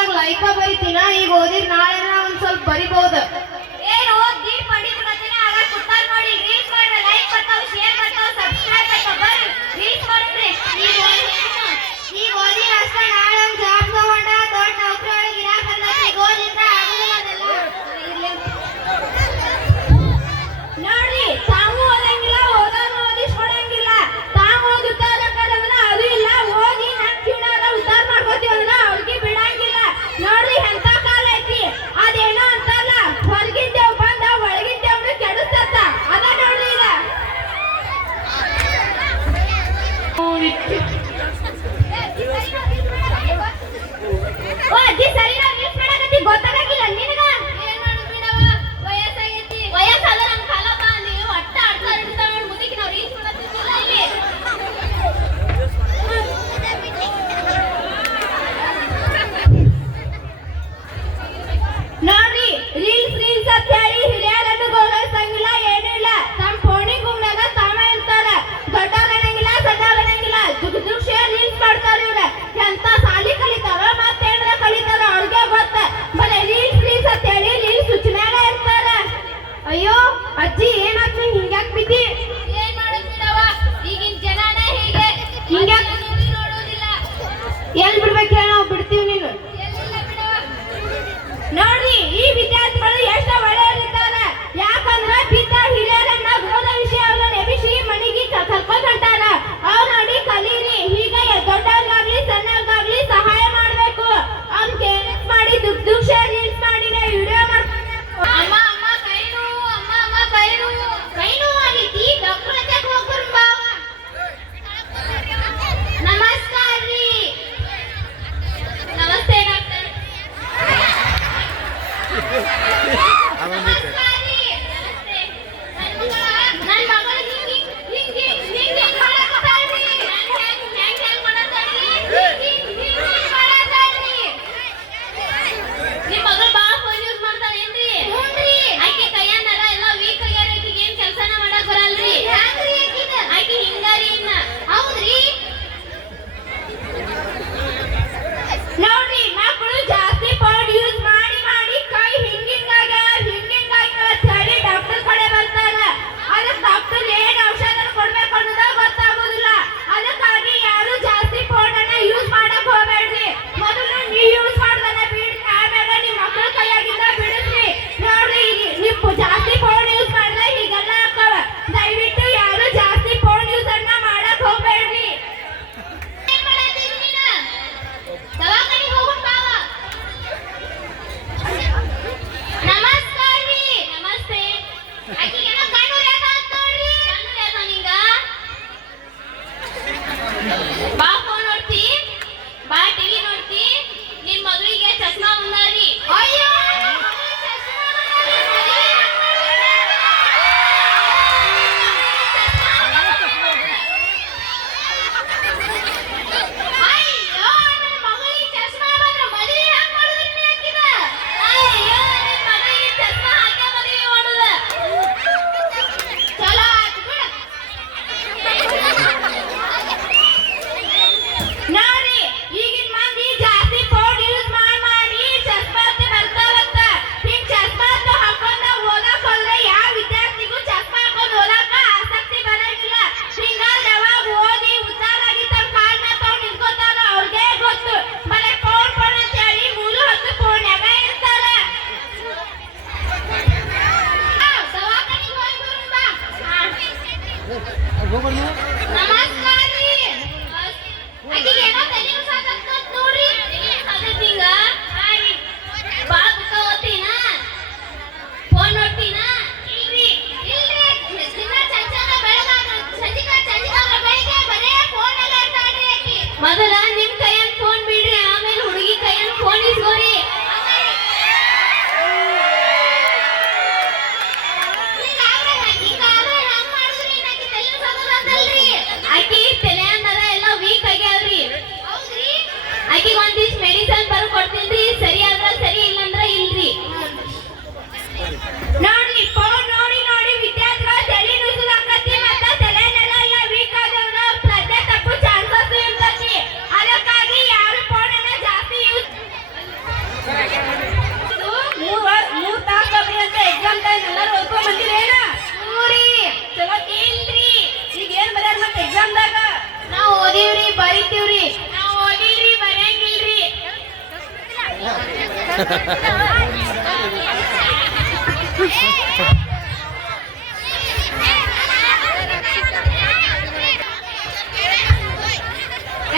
ಕಾಮೆಂಟ್ದಾಗ like ಬರಿತೀನ, ಈಗ ಓದಿರ್ ನಾಳೆ ಒಂದ್ ಸ್ವಲ್ಪ ಬರಿಬಹುದು. ಏನು ಓದಿ ಪಡಿತು ಬರ್ತೇನೆ ಆಗ ಕುತ್ತಾರ ನೋಡಿ ರೀಲ್ಸ್ ಮಾಡ್ರೆ ಲೈಕ್ ಬರ್ತಾವ, ಶೇರ್ ಬರ್ತಾವ, ಸಬ್ಸ್ಕ್ರೈಬ್ ಬರ್ತಾವ. ಬರ್ರಿ ರೀಲ್ಸ್ ಮಾಡಿದ್ರಿ. ಈಗ ಓದಿನ ಅಷ್ಟ ನಾಳೆ ಒಂದ್ ಜಾಬ್ ತಗೊಂಡ ದೊಡ್ಡ ನೌಕರಿ ಒಳಗೆ ಇರಾಕಲ್ಲ. ಈಗ ಓದಿದ್ರ ಆಗುದಿಲ್ಲ ಅದೆಲ್ಲ. ನೋಡ್ರಿ ತಾವು ಓದಂಗಿಲ್ಲ, ಓದೋನು ಓದಿಸ್ಕೊಡಂಗಿಲ್ಲ. ತಾವು ಓದಿ ಉದ್ದಾರ ಕದವನ ಅದು ಇಲ್ಲ. ಓದಿ ನಮ್ ಜೀವನ ಉದ್ದಾರ ಮಾಡ್ಕೋತೀವಿ ಅದನ್ನ ಅವ್ರಿಗೆ ಬಿಡಂಗಿಲ್ಲ. ನೋಡ್ರಿ ಎಂತ ಕಾಲ ಐತಿ. ಅದೇನೋ ಅಂತಾರಲ್ಲ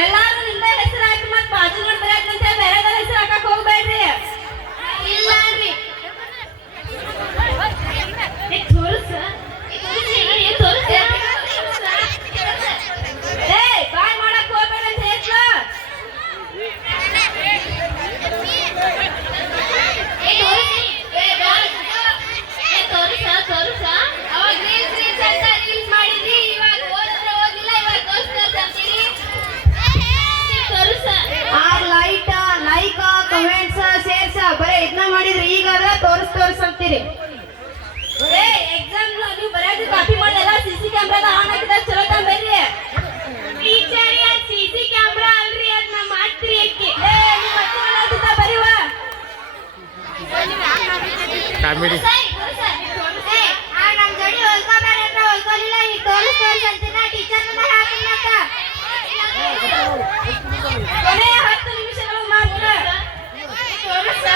ಎಲ್ಲಾರು ನಿಂದ ಹೆಸರು ಹಾಕಿ ಮತ್ ಬಾಜು ನೋಡ್ಬಾರಂತೆ ಬೇರೆದವ್ರ ಹೆಸರು ಹಾಕಕ್ ಹೋಗ್ಬೇಡ್ರಿ. ಇಲ್ಲ ಅನ್ರಿ. ಬಾಯ್ ಮಾಡಕ್ ಹೋಗ್ಬೇಡ ಅಂತ ಹೇಳ್ತಾ ತೋರಿಸ ಅವಾಗ ರೀಲ್ಸ್ ಅಂತ ರೀಲ್ಸ್ ಮಾಡಿದ್ರಿ, ಇವಾಗ ಓದಿದ್ರೆ ಓದಿಲ್ಲ, ಇವಾಗ ತೋರಿಸ್ತೀರಿ. ತೋರಿಸ ಲೈಕ್ ಕಮೆಂಟ್ಸ್ ಶೇರ್ಸ್ ಬರೀ ಇದನ್ನ ಮಾಡಿದ್ರಿ, ಈಗ ತೋರಿಸ್ ಅಂತೀರಿ. ಎಕ್ಸಾಮ್ ನೀವು ಬರೆಯೋದು ಕಾಪಿ ಮಾಡಲ್ಲ, ಸಿಸಿ ಕ್ಯಾಮ್ರಾದ ಆನ್ ಹಾಕಿದ ಚಲೋ ಬರ್ರಿ. ಟೀಚರ್ ಸಿಸಿ ಕ್ಯಾಮ್ರಾ ಅಲ್ರಿ, ಅದ್ ನಾ ಮಾಡ್ತೀರಿ ಅಕ್ಕಿ. ನಿಮ್ಮ ಅಕ್ಕ ಬರೀವ ಕಾಮಿಡಿ ನಮ್ ಜೋಡಿ ಹೊಲ್ಕೋಬೇಡ ಅಂತ ಹೊಲ್ಕೊಲಿಲ್ಲ, ಈಗ ತೋರಿಸ್ ಅಂತಿನ ಟೀಚರ್ ಹಾಕಿ ಮತ್ತ ಕೊನೆ 10 ನಿಮಿಷಗಳು ಮಾತ್ರ. ತೋರಿಸ